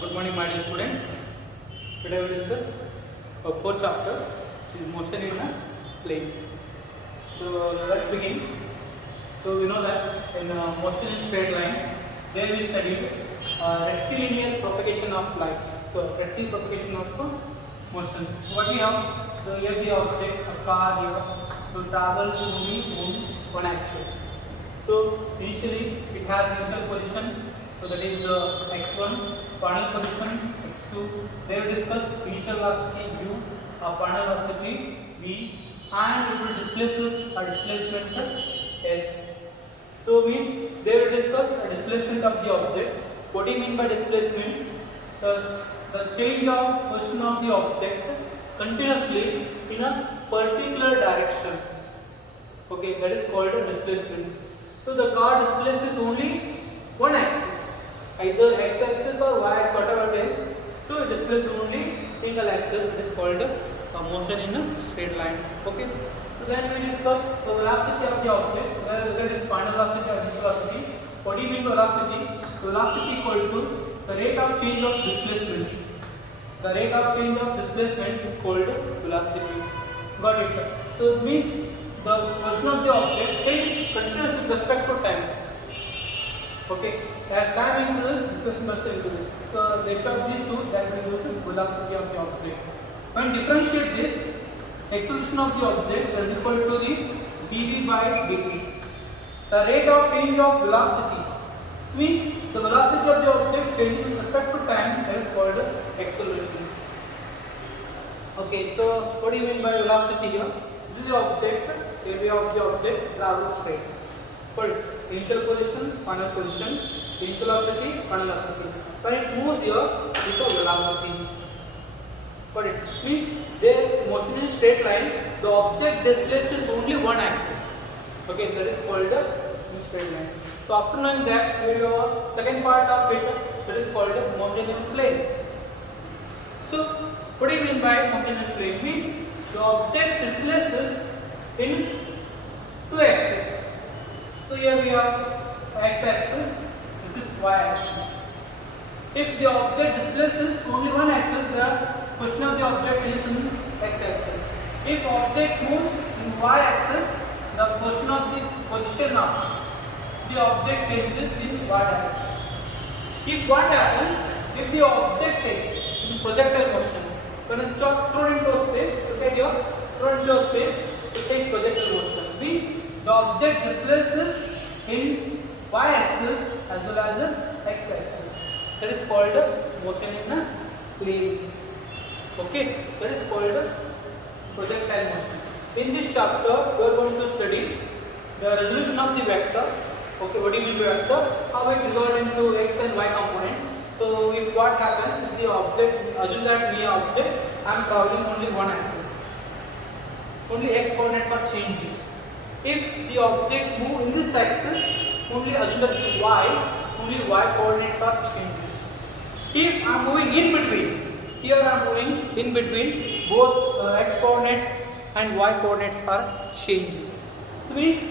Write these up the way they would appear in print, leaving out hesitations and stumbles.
Good morning, my dear students. Today we will discuss a fourth chapter, which is motion in a plane. So let's begin. So we know that in motion in straight line, there we studied rectilinear propagation of light. So rectilinear propagation of motion. So what we have? So here the object, a car here. So travels only on one axis. So initially it has initial position. So that is x1, final position x2. They will discuss initial velocity u, final velocity v, and it will displaces a displacement s. So means they will discuss a displacement of the object. What do you mean by displacement? The change of position of the object continuously in a particular direction. Okay, that is called a displacement. So the car displaces only one axis, either x axis or y axis, whatever it is. So it displaces only single axis. It is called a motion in a straight line. Okay. So then we discuss the velocity of the object, whether it is final velocity or initial velocity. What do you mean by velocity? Velocity equal to the rate of change of displacement. The rate of change of displacement is called velocity. Got it? So it means the position of the object changes continuously with respect to time. Okay. As time increases, displacement also increases. So the ratio of these two, that will give the velocity of the object. When differentiate this, acceleration of the object is equal to the dv by dt. The rate of change of velocity means the velocity of the object changes with respect to time, that is called acceleration. Okay, so what do you mean by velocity here? This is the object, area of the object travels straight. But initial position, final position, initial velocity, final velocity. When it moves here, it is a velocity. But it means their motion in straight line, the object displaces only one axis. Okay, that is called a straight line. So after knowing that, we have second part of it, that is called motion in plane. So what do you mean by motion in plane? Means the object displaces in two axes. So here we have x axis, this is y axis. If the object displaces only one axis, the position of the object is in x axis. If object moves in y axis, the position of the object changes in y direction. If what happens, if the object is in projectile motion, when it's thrown into space, look at here, thrown into space, it takes projectile motion. Means the object displaces in y axis as well as x axis. That is called motion in a plane. Okay, that is called projectile motion. In this chapter, we are going to study the resolution of the vector. Okay, what do you mean by vector? How it resolved into x and y component. So, if what happens if the object, assume that near object, I am traveling only one axis. Only x coordinates are changes. If the object move in this axis, only assume that y, only y coordinates are changes. If I am moving in between, here I am moving in between, both x coordinates and y coordinates are changes. So means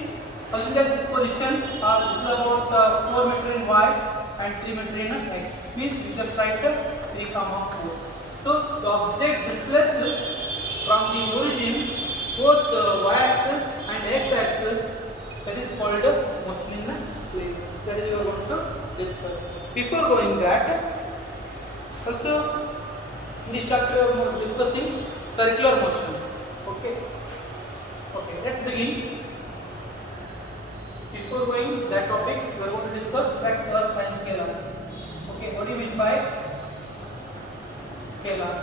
assume that this position is about 4 meter in y and 3 meter in x. Means we just write 3, 4. So the object displaces from the origin both y axis and x axis. That is called motion in a plane. That is we are going to discuss. Before going that, also in this chapter we are discussing circular motion. Okay. Okay, let's begin. Before going that topic, we are going to discuss vectors and scalars. Okay, what do you mean by scalar?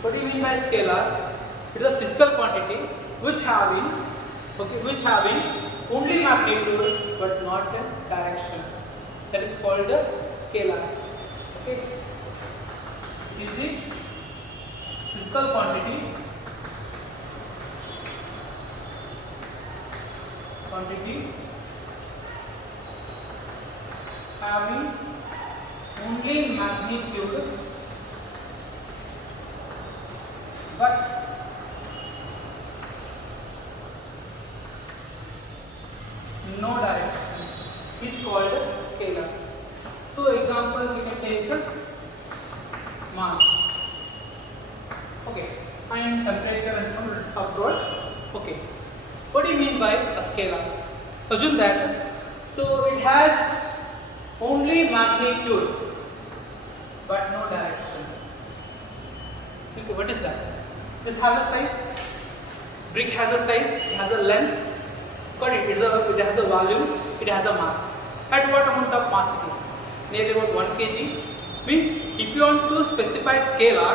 What do you mean by scalar? It is a physical quantity which having only magnitude but not direction. That is called scalar. Okay, it is the physical quantity having only magnitude but no direction is called scalar. So example we can take upwards. Okay. What do you mean by a scalar? Assume that so it has only magnitude but no direction. Okay, what is that? This has a size. Brick has a size. It has a length. Got it? It has a volume. It has a mass. At what amount of mass it is? Nearly about 1 kg. Means if you want to specify scalar,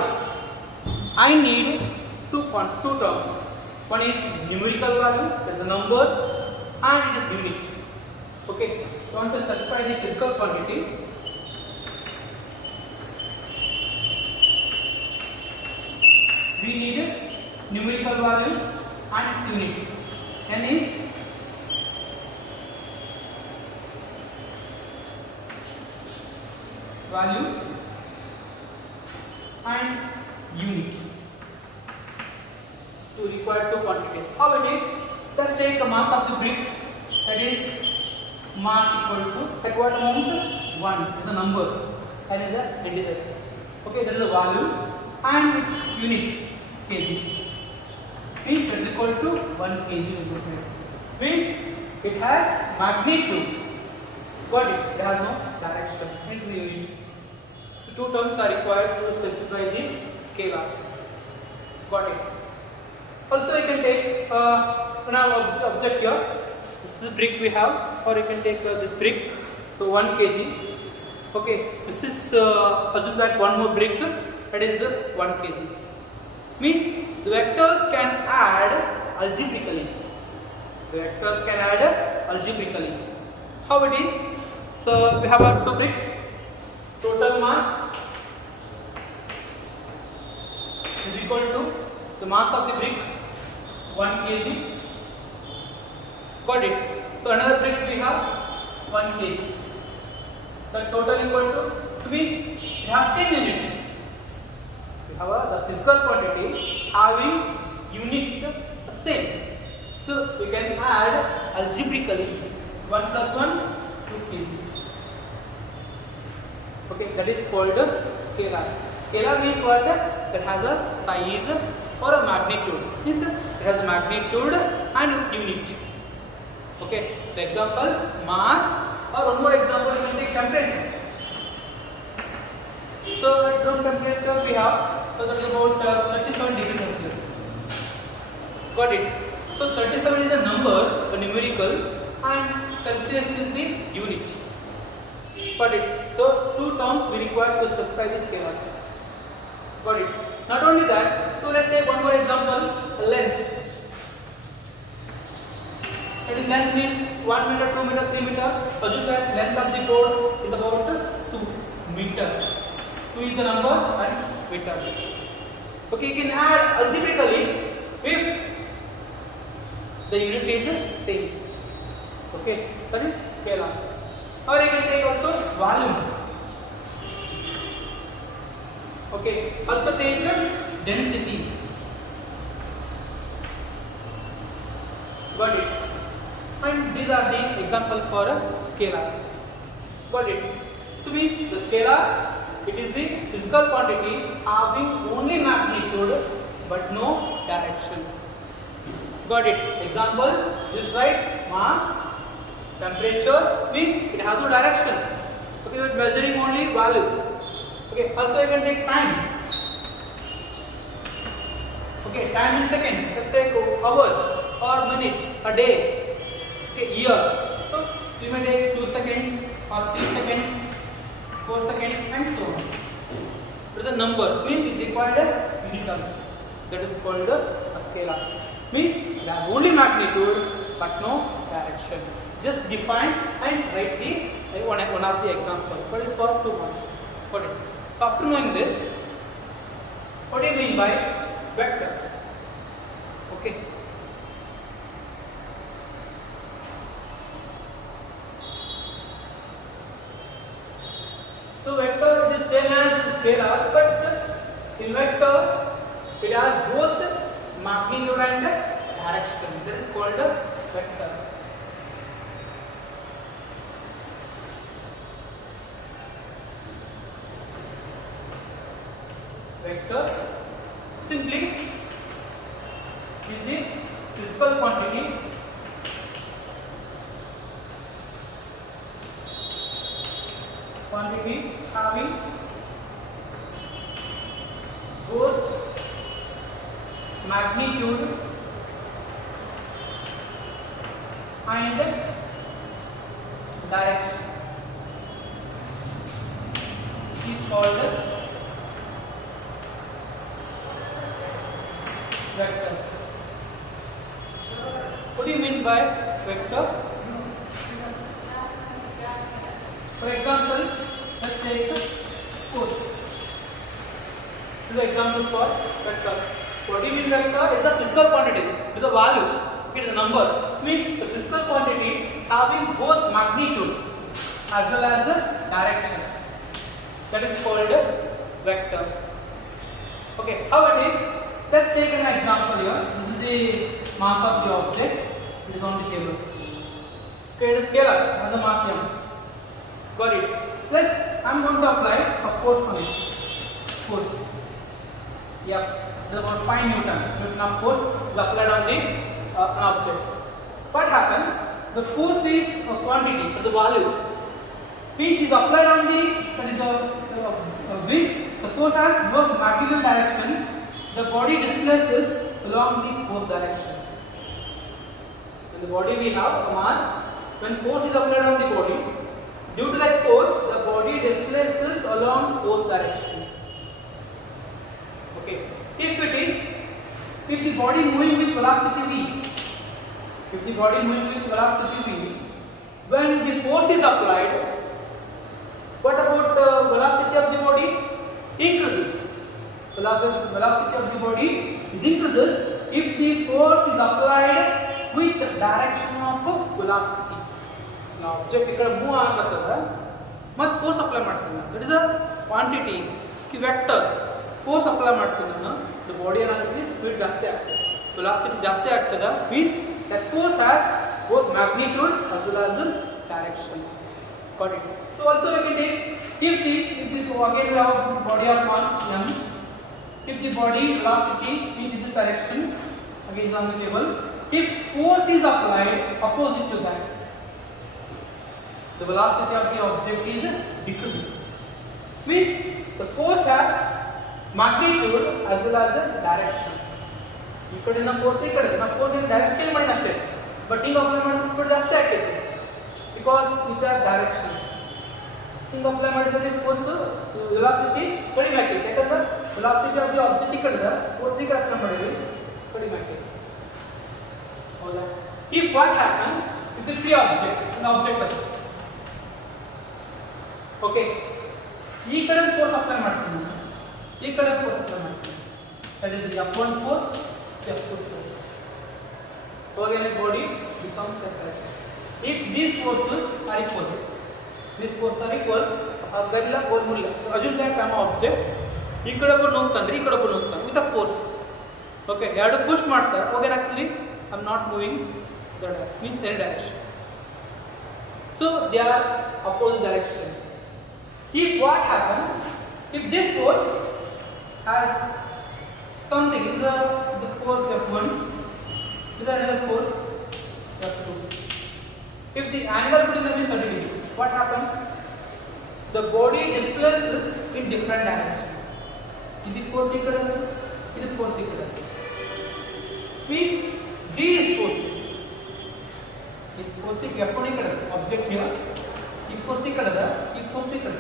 I need two terms. One is numerical value, that is the number, and it is unit. Okay. So I want to specify the physical quantity. We need numerical value and its unit. N is value and unit. To require two quantities. How it is? Just take the mass of the brick, that is mass equal to at what amount? 1 is the number and is the integer. Okay, that is the value and its unit kg. Means that is equal to 1 kg. Means it has magnitude. Got it? It has no direction into the unit. So two terms are required to specify the scalars. Got it? Also, you can take an object here. This is brick we have, or you can take this brick. So 1 kg. Okay, this is assume that one more brick, that is 1 kg. Means the vectors can add algebraically. The vectors can add algebraically. How it is? So we have 2 bricks. Total mass is equal to the mass of the brick 1 kg. Got it? So another brick we have 1 kg. The total equal to means it has same unit. We have the physical quantity having unit same. So we can add algebraically 1 plus 1 2 kg. Okay, that is called scalar. Scalar means what? That has a size or a magnitude. Means it has a magnitude and unit. Okay, the example mass, or one more example we can take temperature. So at room temperature we have, so that is about 37 degrees Celsius. Got it? So 37 is a number, a numerical, and Celsius is the unit. Got it? So two terms we require to specify the scalars. Got it? Not only that, so let's take one more example, length. That is length means 1 meter, 2 meter, 3 meter. Assume that length of the board is about 2 meter. 2 is the number and meter. Okay, you can add algebraically if the unit is same. Okay, that is scalar. Or you can take also volume. Okay, also take density. Got it? And these are the examples for scalars. Got it? So means the scalar, it is the physical quantity having only magnitude but no direction. Got it? Example, just write mass, temperature means it has no direction. Okay, but measuring only value. Okay, also you can take time. Okay, time in seconds. Let's take hour or minute, a day. Okay, year. So you may take 2 seconds or 3 seconds, 4 seconds, and so on. But the number means it required a unit also. That is called a scalar. Means it has only magnitude but no direction. Just define and write the one of the example. What is for 2 marks? Got it? So after knowing this, what do you mean by vectors? Okay. So vector is same as scalar, but in vector it has both magnitude and direction. That is called a vector. Vectors simply is quantity having both magnitude and direction is called vectors. What do you mean by vector? For example, let's take force. This is an example for vector. What do you mean vector? It is a physical quantity. It is a value. It is a number. It means the physical quantity having both magnitude as well as the direction. That is called a vector. Okay, how it is? Let's take an example here. This is the mass of the object. It is on the table. Okay, it is scalar, has a mass m. Got it. I am going to apply a force on it. Force. Yeah, this is about 5 Newton. Newton of force is applied on the an object. What happens? The force is a quantity, the value. Which is applied on the, that is which the force has both magnitude and direction. The body displaces along the force direction. In the body we have a mass. When force is applied on the body, due to that force, the body displaces along force direction. Okay. If the body moving with velocity v, when the force is applied, what about the velocity of the body? Increases. Velocity of the body is increases if the force is applied with the direction of velocity. Now object ikkada move agattada mat force apply ಮಾಡ್ತೀನಿ. That is a quantity, vector. Force apply ಮಾಡ್ತೀನಿ ನಾನು, the body ಏನಾಗುತ್ತೆ speed ಜಾಸ್ತಿ ಆಗ್ತದೆ, velocity ಜಾಸ್ತಿ ಆಗ್ತದೆ, means that force has both magnitude as well as the direction. Got it? So also you can take if the again we have body of mass m. If the body velocity is in this direction, again is on the table. If force is applied opposite to that, the velocity of the object is decreased. Means the force has magnitude as well as the direction. ಈ ಕಡೆನ force ಈ ಕಡೆ ನಾವು force in direction change ಮಾಡಿನ ಅಷ್ಟೇ, but ಹಿಂಗೆ apply ಮಾಡಿದ್ರೆ speed ಜಾಸ್ತಿ ಆಗ್ತೈತೆ ಬಿಕಾಸ್ ವಿತ್ ದ ಡೈರೆಕ್ಷನ್. ಹಿಂಗೆ ಅಪ್ಲೈ ಮಾಡಿದ್ರೆ ಫೋರ್ಸ್ ವೆಲಾಸಿಟಿ ಕಡಿಮೆ ಆಗ್ತೈತೆ, ಯಾಕಂದ್ರೆ ವೆಲಾಸಿಟಿ ಆಫ್ ದಿ ಆಬ್ಜೆಕ್ಟ್ ಈ ಕಡೆ ಫೋರ್ಸ್ ಈ ಕಡೆ ಅಪ್ಲೈ ಮಾಡಿದ್ರೆ ಕಡಿಮೆ ಆಗ್ತೈತೆ. ಹೌದಾ? If what happens with the free object, ಒಂದು ಆಬ್ಜೆಕ್ಟ್ ಅದು ಓಕೆ, ಈ ಕಡೆ ಫೋರ್ಸ್ ಅಪ್ಲೈ ಮಾಡ್ತೀನಿ, ಈ ಕಡೆ ಫೋರ್ಸ್ ಅಪ್ಲೈ ಮಾಡ್ತೀನಿ, that is the F1 force, F2 force. Again the body becomes compressed. If these forces are equal, ಅದೆಲ್ಲ ಗೋಲ್ಮುಲ್ಲ assume that I'm an object, ಈ ಕಡೆ ಒಬ್ಬರು ಹೋಗ್ತಾನೆ, ಈ ಕಡೆ ಒಬ್ಬರು ಹೋಗ್ತಾನೆ with a force. Okay, ಎರಡು ಪುಷ್ ಮಾಡ್ತಾರೆ, ಅವಾಗ ಏನಾಗ್ತದೆ, I'm not moving the direction, means any direction. So they are opposite direction. If what happens, if this force has something, the force F1, with another force F2. If the angle between them is 30 degree, what happens? The body displaces in different direction. This is force equal, this is force equal. Means these forces, this force F1 equal, object here, this force equal, this force equal.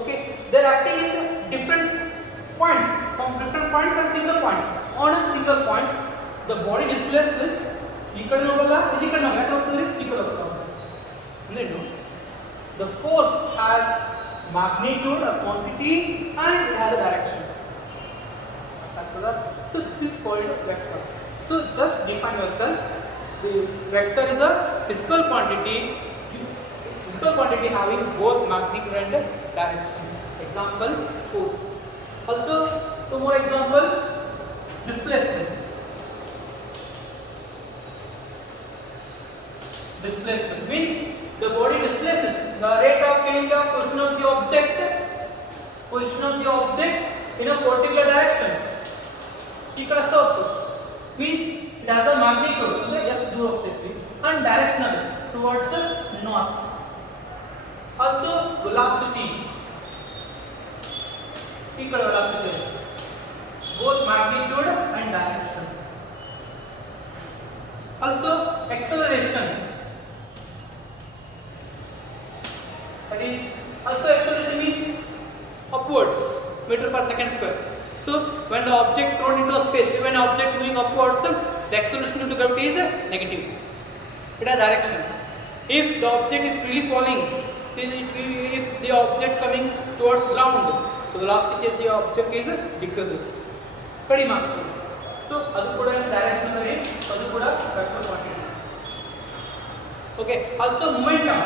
Okay, they are acting in different points, from different points and single point. On a single point, the body displaces. ಈ ಕಡೆ ಹೋಗಲ್ಲ, ಈ ಕಡೆ ಹೋಗಲ್ಲ, ಹೋಗ್ತದೆ, ಈ ಕಡೆ ಹೋಗ್ತದೆ. ಅಂದ್ರೆ the force has magnitude, a quantity, and it has a direction. So this is called vector. So just define yourself. The vector is a physical quantity having both magnitude and direction. Example, force. Also, two more example, displacement. Displacement means the body displaces. The rate of change of position of the object in a particular direction. ಈ ಕಡೆ ಅಷ್ಟೇ ಹೋಗ್ತದೆ, means it has a magnitude, ಅಂದ್ರೆ ಎಷ್ಟು ದೂರ ಹೋಗ್ತೈತಿ, and directional towards north. Also velocity, equal velocity, both magnitude and direction. Also acceleration, that is also acceleration means upwards, meter per second square. So when the object thrown into a space, when object moving upwards, the acceleration due to gravity is negative. It has direction. If the object is freely falling, if the object coming towards ground, the velocity of the object is decreases. Kadima. So adu kuda direction ಅಂದರೆ adu kuda vector quantity. Okay. Also momentum.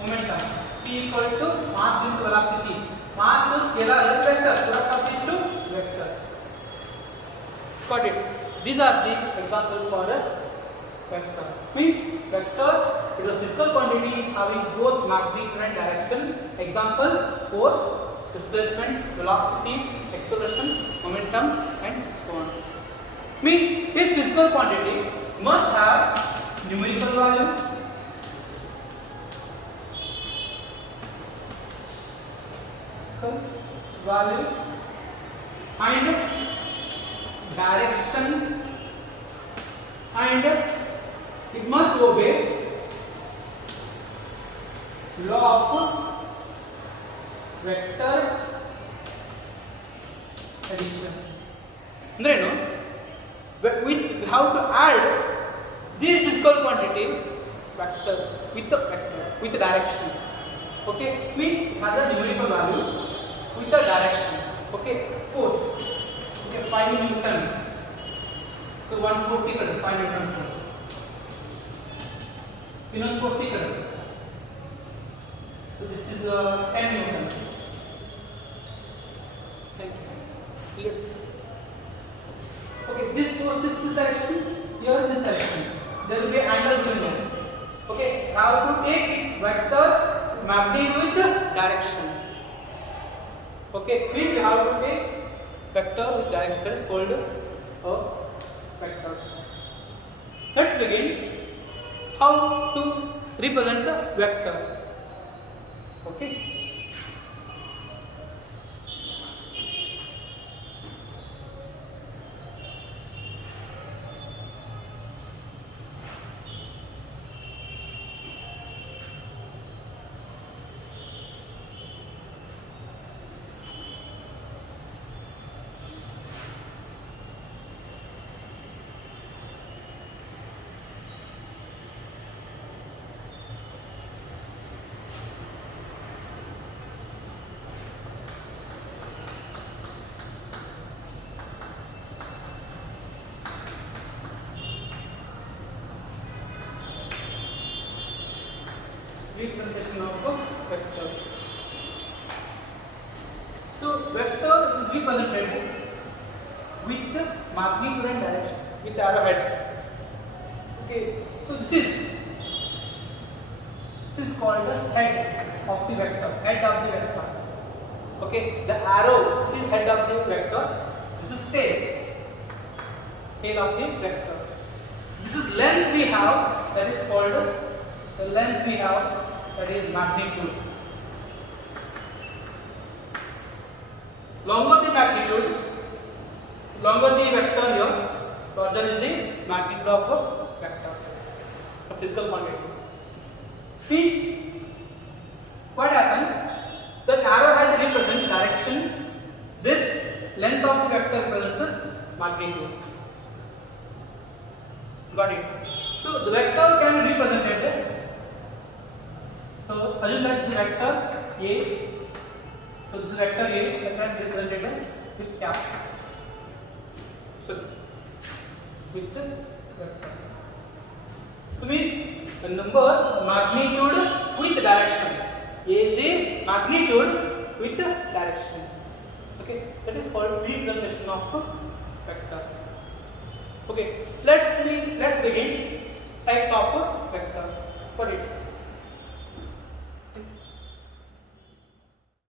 Momentum. P equal to mass into velocity. Mass is scalar, vector. Product of these two vector. Got it. These are the examples for a vector. Means vector is a physical quantity having both magnitude and direction. Example: force, displacement, velocity, acceleration, momentum, and so on. Means if physical quantity must have numerical value, and direction, and it must obey law of vector addition. Andrenu, we have to add this physical quantity vector with the vector with the direction. Okay, means it has a numerical value with the direction. Okay, force. Okay, 5 Newton. So 1 force equal to 5 Newton force. Pinion force equal to. So this is 10 Newton. Thank you. Okay, this force is this direction. Here is this direction. There will be an angle between them. Okay, now to take its vector mapped with direction. Okay, means we have to take vector with direction, that is called a vector. Let's begin how to represent the vector. Okay. Representation of a vector. So vector is represented with the magnitude and direction with arrowhead. Okay, so this is called the head of the vector. Head of the vector. Okay, the arrow which is head of the vector. This is tail of the vector. This is length we have, that is called the length we have, that is magnitude. Longer the magnitude, longer the vector here, larger is the magnitude of a vector, a physical quantity. Means what happens? The arrowhead represents direction. This length of the vector represents magnitude. Got it? So the vector can be represented. So assume that this is vector A. So this is vector A. That can be represented with cap. So with the vector. So means the number magnitude with direction. A is the magnitude with the direction. Okay, that is called representation of vector. Okay, let's begin types of vector for it.